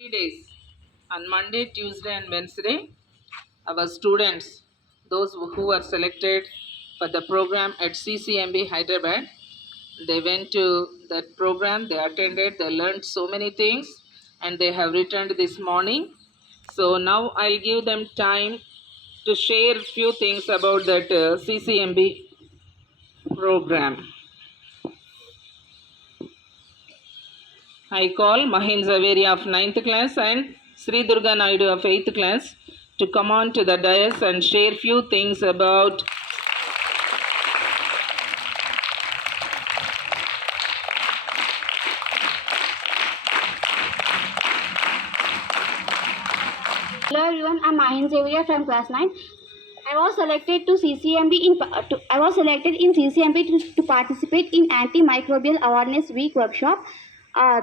3 days on Monday, Tuesday, and Wednesday. Our students, those who were selected for the program at CCMB Hyderabad, they went to that program, they attended, they learned so many things, and they have returned this morning. So now I'll give them time to share few things about that CCMB program. I call Mahin Zaveri of 9th class and Sri Durga Naidu of 8th class to come on to the dais and share few things about Hello everyone, I'm Mahin Xavier from class 9. I was selected in CCMB to participate in Antimicrobial Awareness Week workshop.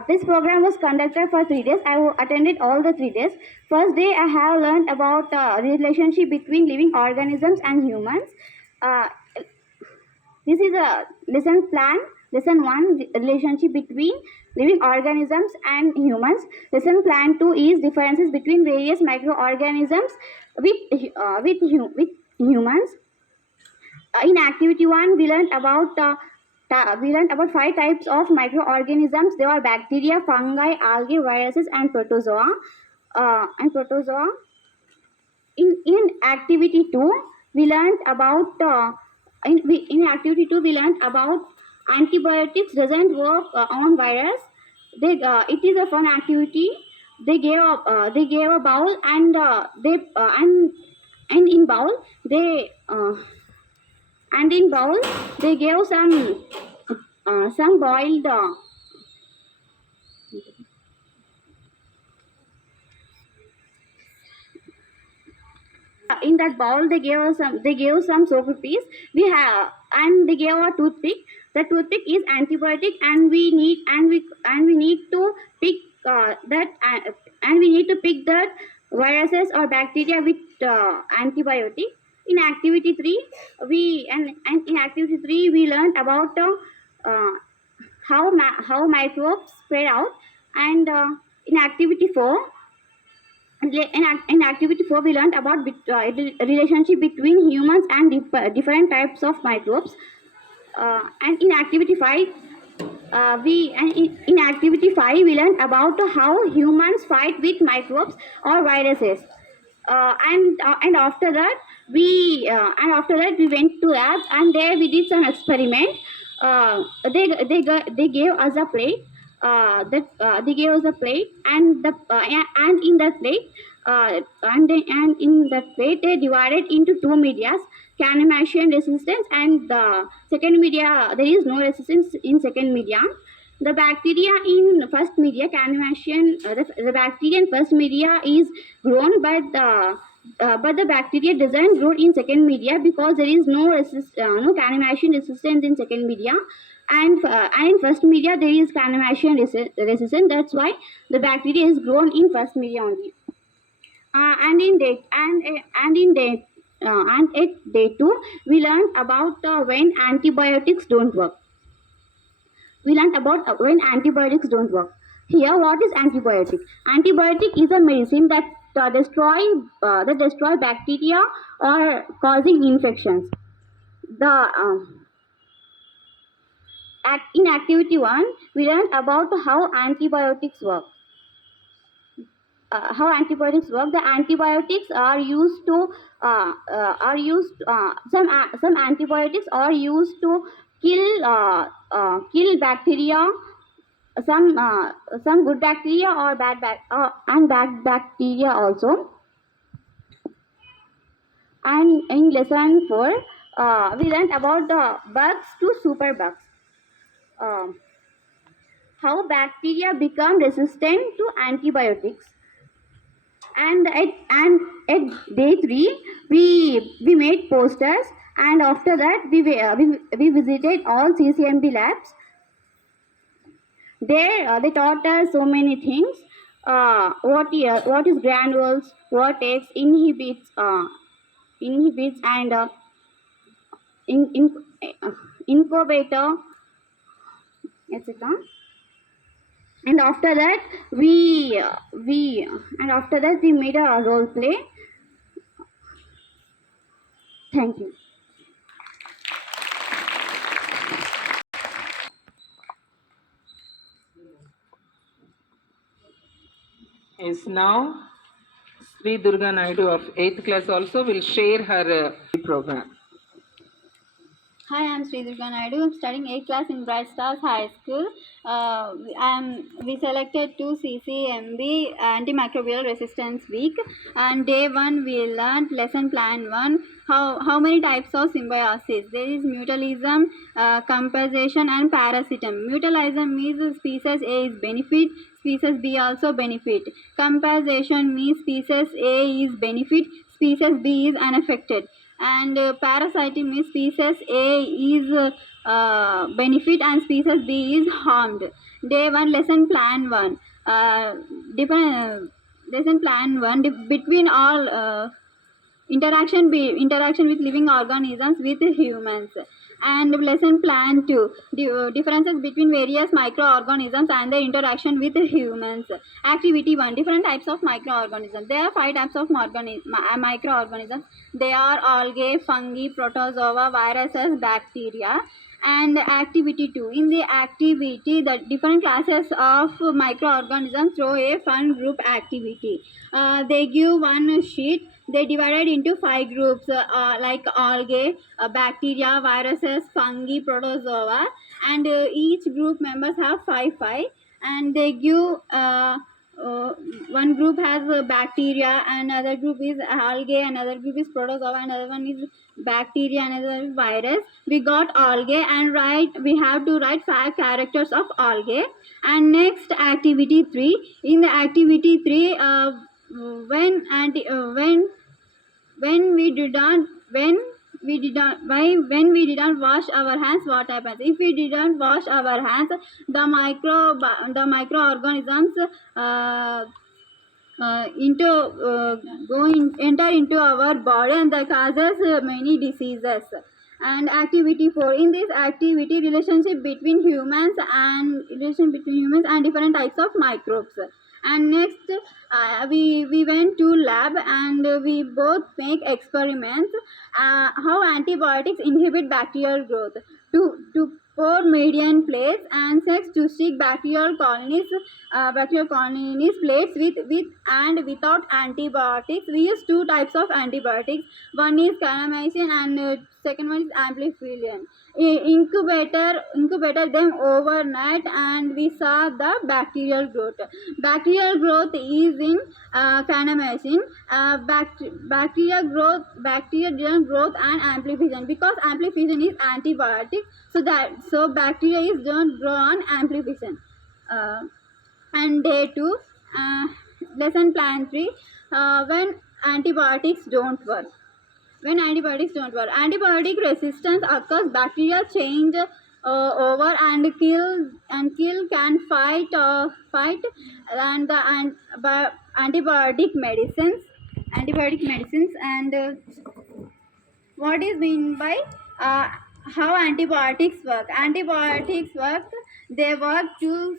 This program was conducted for 3 days. I attended all the 3 days. First day I have learned about relationship between living organisms and humans. This is a lesson plan. Lesson 1, relationship between living organisms and humans. Lesson plan 2 is differences between various microorganisms with humans. In activity 1, we learned about 5 types of microorganisms. There are bacteria, fungi, algae, viruses, and protozoa. In activity 2, we learned about in activity 2 we learned about antibiotics doesn't work on virus. It is a fun activity. They gave a bowl and in bowl they they gave some boiled in that bowl they gave some soap piece. We have and they gave a toothpick. The toothpick is antibiotic, and we need to pick that viruses or bacteria with antibiotic. In activity 3 we learned about how microbes spread out, and in activity 4 in activity 4 we learned about relationship between humans and different types of microbes. And in activity 5 in activity 5 we learned about how humans fight with microbes or viruses. And after that we went to lab, and there we did some experiment. They gave us a plate. They gave us a plate, and in that plate they divided into 2 medias: animation resistance, and the second media there is no resistance in second media. The bacteria in first media animation, the bacteria in first media is grown, but the bacteria doesn't grow in second media because there is no animation resistance in second media, and in first media there is animation resistance. That's why the bacteria is grown in first media only. And at day 2 we learned about when antibiotics don't work. We learned about when antibiotics don't work. Here, what is antibiotic? Antibiotic is a medicine that destroy bacteria or causing infections. In activity 1, we learned about how antibiotics work. The antibiotics are used to some antibiotics are used to kill bacteria, some good bacteria or bad bacteria also. And in lesson 4 we learned about the bugs to superbugs. How bacteria become resistant to antibiotics. And at day 3 we made posters, and after that we visited all CCMB labs. There they taught us so many things. What is granules, what X inhibits and incubator, etc. And after that we made a role play. Thank you. Is now Sri Durga Naidu of 8th class also will share her program. Hi, I'm Sri Durga Naidu. I'm studying 8th class in Bright Stars High School. We selected 2 CCMB antimicrobial resistance week, and day 1 we learned lesson plan 1. How many types of symbiosis? There is mutualism, compensation, and parasitism. Mutualism means species A is benefit, species B also benefit. Compensation means species A is benefit, species B is unaffected. And parasitic means species A is benefit and species B is harmed. Day 1 lesson plan 1. Different lesson plan 1 between all interaction with living organisms with humans. And lesson plan 2, differences between various microorganisms and their interaction with humans. Activity 1, different types of microorganisms. There are 5 types of microorganisms. They are algae, fungi, protozoa, viruses, bacteria. And activity 2, in the activity the different classes of microorganisms throw a fun group activity. They give one sheet. They divided into 5 groups like algae, bacteria, viruses, fungi, protozoa, and each group members have 5, and they give one group has bacteria, another group is algae, another group is protozoa, another one is bacteria, another virus. We got algae, and we have to write 5 characters of algae. And next activity 3, in the activity 3, when we didn't when we didn't wash our hands, what happens? If we didn't wash our hands, the microorganisms uh, enter into our body, and that causes many diseases. And activity 4, in this activity relation between humans and different types of microbes. And next we went to lab, and we both make experiments how antibiotics inhibit bacterial growth. To pour median plates and sex to stick bacterial colonies plates with and without antibiotics. We use 2 types of antibiotics. One is kanamycin, and second one is amplifilin. Incubator them overnight, and we saw the bacterial growth. Bacterial growth is in kanamycin. Bacterial growth and amplification, because amplification is antibiotic, so bacteria is don't grow on amplification. And day 2, lesson plan 3, when antibiotics don't work. Antibiotic resistance occurs. Bacteria change over and kill can fight and antibiotic medicines. And what is mean by how antibiotics work? Antibiotics work. They work to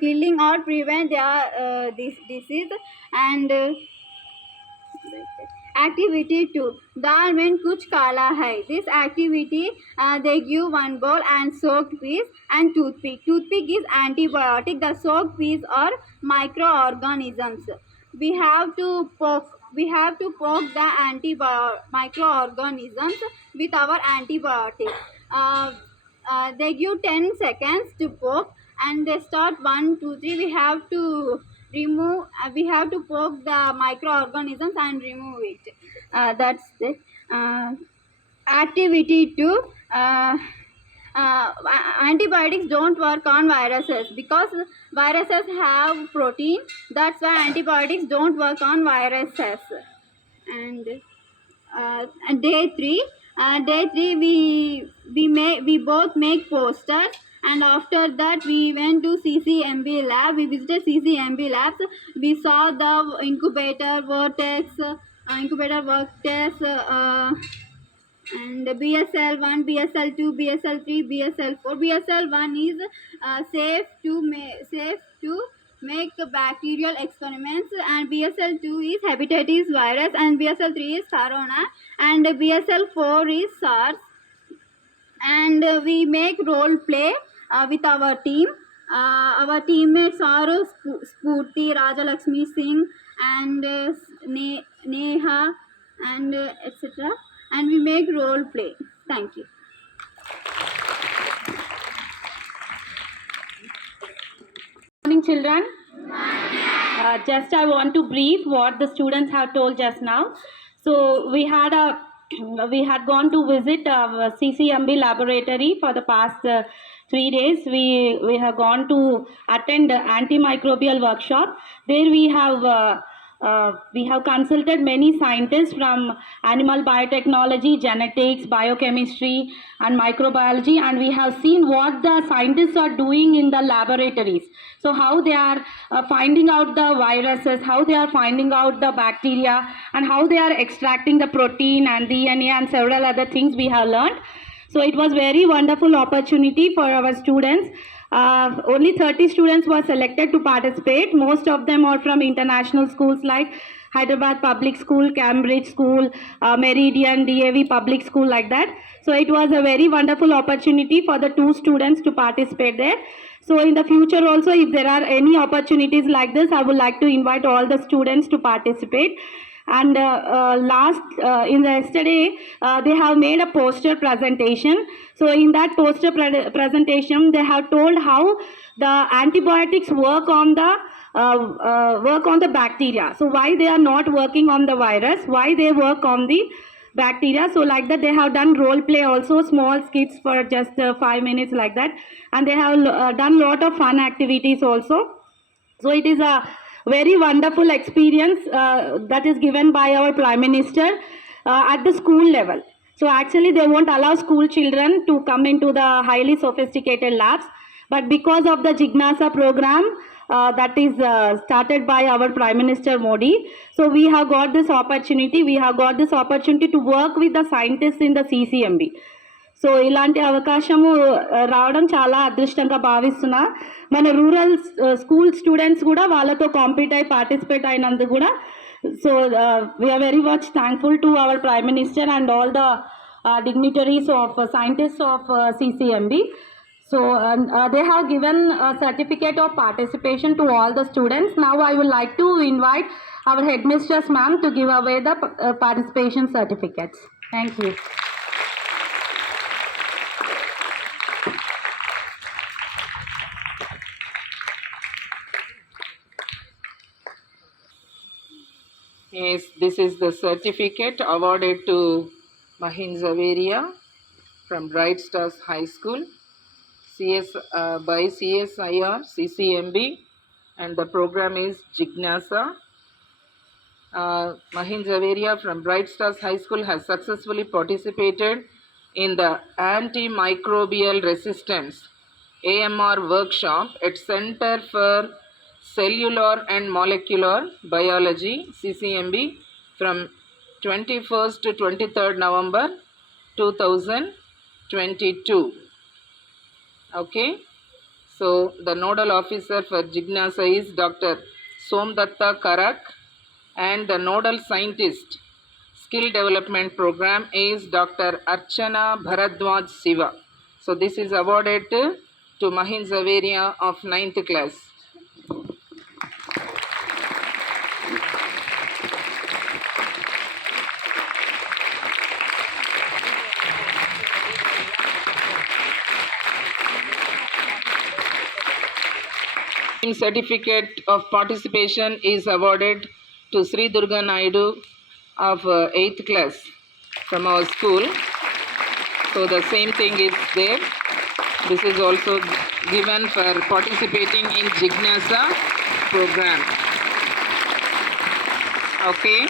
killing or prevent this disease. And activity 2, दाल में कुछ काला है. This activity they give one bowl and soaked peas and toothpick. Toothpick is antibiotic. The soaked peas are microorganisms. We have to poke the microorganisms with our antibiotic. They give 10 seconds to poke, and they start 1, 2, 3. We have to poke the microorganisms and remove it. That's it. Activity 2, antibiotics don't work on viruses because viruses have protein. That's why antibiotics don't work on viruses. And day 3, we both make posters. And after that we went to CCMB lab. We visited CCMB labs. We saw the incubator vortex, And BSL 1, BSL 2, BSL 3, BSL 4. BSL 1 is safe to make bacterial experiments, and BSL 2 is hepatitis virus, and BSL 3 is corona, and BSL 4 is SARS. And we make role play with our team. Our teammates are Spurti, Rajalakshmi Singh, and Neha, and etc. And we make role play. Thank you. Morning, children. Just I want to brief what the students have told just now. So we had gone to visit CCMB laboratory for the past 3 days. We have gone to attend antimicrobial workshop. There we have consulted many scientists from animal biotechnology, genetics, biochemistry, and microbiology, and we have seen what the scientists are doing in the laboratories. So how they are finding out the viruses, how they are finding out the bacteria, and how they are extracting the protein and DNA and several other things we have learned. So it was very wonderful opportunity for our students. Only 30 students were selected to participate. Most of them are from international schools like Hyderabad Public School, Cambridge School, Meridian, DAV Public School, like that. So it was a very wonderful opportunity for the 2 students to participate there. So in the future also, if there are any opportunities like this, I would like to invite all the students to participate. And yesterday, they have made a poster presentation. So in that poster presentation, they have told how the antibiotics work on the bacteria. So why they are not working on the virus, why they work on the bacteria. So like that, they have done role play also, small skits for just 5 minutes, like that. And they have done lot of fun activities also. So it is a very wonderful experience that is given by our Prime Minister at the school level. So actually they won't allow school children to come into the highly sophisticated labs, but because of the Jignasa program that is started by our Prime Minister Modi, so we have got this opportunity. We have got this opportunity to work with the scientists in the CCMB. So ఇలాంటి అవకాశము రావడం చాలా అదృష్టంగా భావిస్తున్నా. మన rural school students కూడా వాళ్ళతో compete అయి పార్టిసిపేట్ అయినందుకు కూడా so we are very much thankful to our prime minister and all the dignitaries of scientists of CCMB. So they have given a certificate of participation to all the students. Now I would like to invite our headmistress ma'am to give away the participation certificates. Thank you. Yes, this is the certificate awarded to Mahin Zaveria from Bright Stars High School by CSIR-CCMB, and the program is Jignasa. Mahin Zaveria from Bright Stars High School has successfully participated in the antimicrobial resistance AMR workshop at Center for Cellular and Molecular Biology CCMB from 21st to 23rd November 2022. Okay, so the nodal officer for Jignasa is Dr. Somdatta Karak, and the nodal scientist skill development program is Dr. Archana Bharadwaj Siva. So this is awarded to Mahin Zaveria of 9th class. Certificate of participation is awarded to Sri Durga Naidu of 8th class from our school. So the same thing is there. This is also given for participating in Jignasa program. Okay.